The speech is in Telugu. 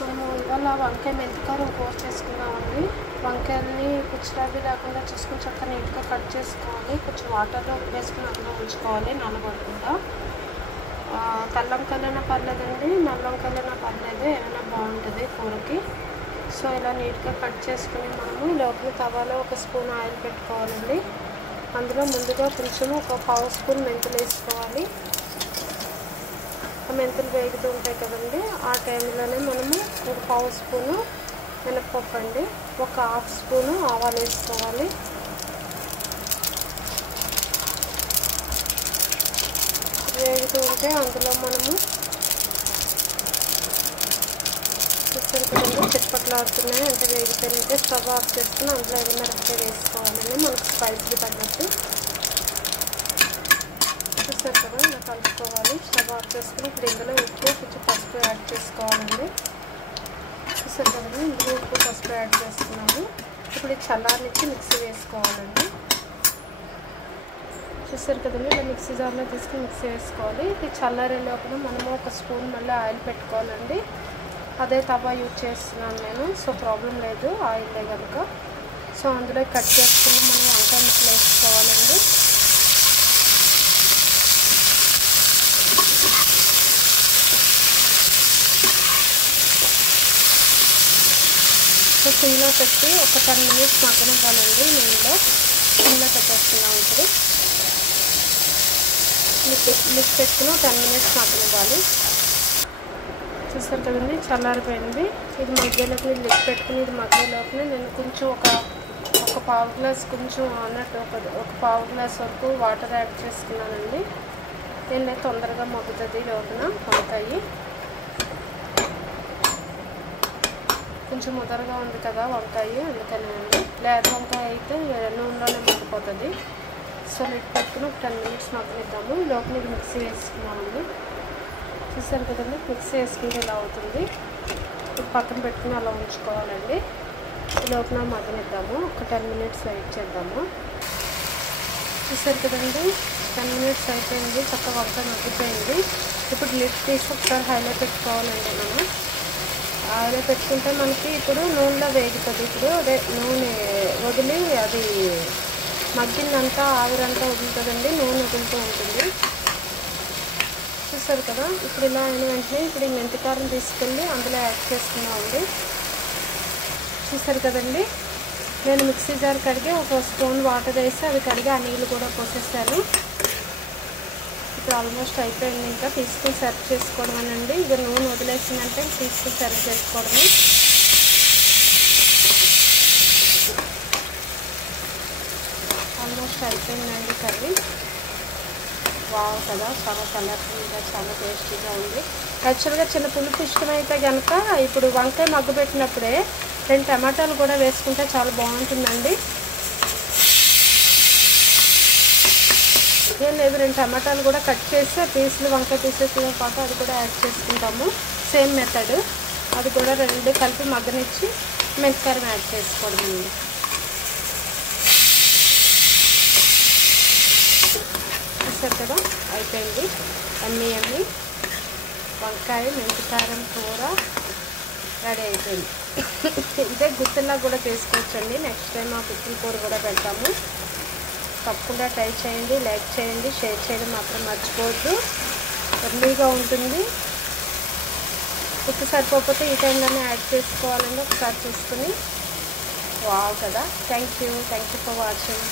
మనము ఇవాళ వంకాయ మెంతికూర కూర చేసుకున్నామండి. వంకాయల్ని పుచ్చిరావి లేకుండా చూసుకొని చక్కగా నీట్గా కట్ చేసుకోవాలి. కొంచెం వాటర్లో వేసుకుని అందులో ఉంచుకోవాలి నానబడకుండా. తెల్ల వంకాయలైనా పర్లేదండి, నల్ల వంకాయలైనా పర్లేదు, ఏమైనా బాగుంటుంది కూరకి. సో ఇలా నీట్గా కట్ చేసుకుని మనము లోపల తవాలో ఒక స్పూన్ ఆయిల్ పెట్టుకోవాలండి. అందులో ముందుగా కొంచెం ఒక పావు స్పూన్ మెంతులు వేసుకోవాలి. మెంతులు వేగుతూ ఉంటాయి కదండి, ఆ టైంలోనే మనము ఒక పావు స్పూను మినపప్పు అండి, ఒక హాఫ్ స్పూను ఆవాలు వేసుకోవాలి. వేగుతూ ఉంటే అందులో మనము చూస్తారు కదండి చిట్పట్లాడుతున్నాయి, అంటే వేగిపోయినట్టే స్టవ్ ఆఫ్ చేసుకుని అందులో ఎండుమిరపకాయ వేసుకోవాలండి మనకు స్పైసీ తగ్గట్టు. చూస్తారు కదా ఇలా కలుపుకోవాలి. స్టవ్ ఆఫ్ చేసుకుని ఇప్పుడు ఇందులో ఉప్పు కొంచెం పసుపు యాడ్ చేసుకోవాలండి. చూస్తారు కదండి ఇందులో ఉప్పు పసుపు యాడ్ చేస్తున్నాము. ఇప్పుడు ఇది చల్లారనిచ్చి మిక్సీ వేసుకోవాలండి. చూస్తారు కదండి ఇలా మిక్సీ జార్లో తీసుకుని మిక్సీ వేసుకోవాలి. ఇది చల్లారే లోపల మనము ఒక స్పూన్ మళ్ళీ ఆయిల్ పెట్టుకోవాలండి. అదే తవా యూజ్ చేస్తున్నాను నేను, సో ప్రాబ్లం లేదు ఆయిలే కనుక. సో అందులో కట్ చేసుకుని మనం వంకాయ ముక్కలు వేసుకోవాలండి. సో సిమ్లో పెట్టి ఒక 10 minutes మగ్గనివ్వాలండి. నెయ్యిలో సిమ్లో పెట్టేస్తున్నాం. ఇప్పుడు లిడ్ పెట్టుకుని 10 minutes మగ్గనివ్వాలి. చూస్తారు కదండి చల్లారిపోయింది. ఇది మగ్గేలోకి లిడ్ పెట్టుకుని ఇది మగ్గేలోకి నేను కొంచెం ఒక పావు గ్లాస్ కొంచెం అన్నట్టు ఒక పావు గ్లాస్ వరకు వాటర్ యాడ్ చేసుకున్నానండి. దీన్ని తొందరగా మగ్గుతుంది లోపల వంకాయ. కొంచెం ముదరగా ఉంది కదా వంకాయ, అందుకనే అండి. లేత వంకాయ అయితే నూనెలోనే మగ్గిపోతుంది. సో లిడ్ పెట్టుకుని ఒక 10 minutes మగ్గనిద్దాము. లోపల ఇది మిక్సీ వేసుకున్నామండి. చూసారు కదండి మిక్సీ వేసుకుంటే ఇలా అవుతుంది. ఇది పక్కన పెట్టుకుని అలా ఉంచుకోవాలండి. లోపల మగ్గనిద్దాము. ఒక 10 minutes వెయిట్ చేద్దాము. చూసారు కదండి 10 minutes అయిపోయింది, చక్కగా వంకాయ మగ్గిపోయింది. ఇప్పుడు లిడ్ తీసి ఒకసారి హైలో పెట్టుకోవాలండి. మనం ఆయిల్ పెట్టుకుంటే మనకి ఇప్పుడు నూనెలో వేగుతుంది. ఇప్పుడు అదే నూనె వదిలి అది మగ్గిందంతా ఆవిరంతా వదులుతుందండి, నూనె వదులుతూ ఉంటుంది. చూసారు కదా ఇప్పుడు ఇలా అయిన వెంటనే ఇప్పుడు ఈ మెంతికారం తీసుకెళ్ళి అందులో యాడ్ చేసుకున్నామండి. చూసారు కదండి నేను మిక్సీ జార్ కడిగి ఒక స్పూన్ వాటర్ వేసి అది కడిగి ఆ నీళ్ళు కూడా పోసేసాను. ఇప్పుడు ఆల్మోస్ట్ అయిపోయింది. ఇంకా తీసుకుని సర్వ్ చేసుకోవడమేనండి. ఇక నూనె వదిలేసిందంటే తీసుకుని సర్వ్ చేసుకోవడమే. ఆల్మోస్ట్ అయిపోయిందండి కర్రీ. వావ్ కదా చాలా కలర్ఫుల్గా చాలా టేస్టీగా ఉంది. యాక్చువల్గా చిన్న పులుపు ఇష్టమైతే కనుక ఇప్పుడు వంకాయ మగ్గబెట్టినప్పుడే 2 టమాటాలు కూడా వేసుకుంటే చాలా బాగుంటుందండి. ఏం లేదు 2 టమాటాలు కూడా కట్ చేసి పీసులు వంకాయ పీసెస్తో పాటు అది కూడా యాడ్ చేసుకుంటాము. Same method. అది కూడా 2 కలిపి మగ్గనిచ్చి మెంతికారం యాడ్ చేసుకోవడం అండి. చూసారు కదా అయిపోయింది. ఎమ్మి వంకాయ మెంతికారం కూర రెడీ అయిపోయింది. ఇదే గుత్తులా కూడా చేసుకోవచ్చండి. నెక్స్ట్ టైం ఆ గుత్తుల కూర కూడా పెడతాము. తప్పకుండా ట్రై చేయండి, లైక్ చేయండి, షేర్ చేయడం మాత్రం మర్చిపోవద్దు. ఎర్లీగా ఉంటుంది. ఉప్పు సరిపోతే ఈ టైంలోనే యాడ్ చేసుకోవాలండి. ఒకసారి చూసుకుని వావ్ కదా. Thank you for watching.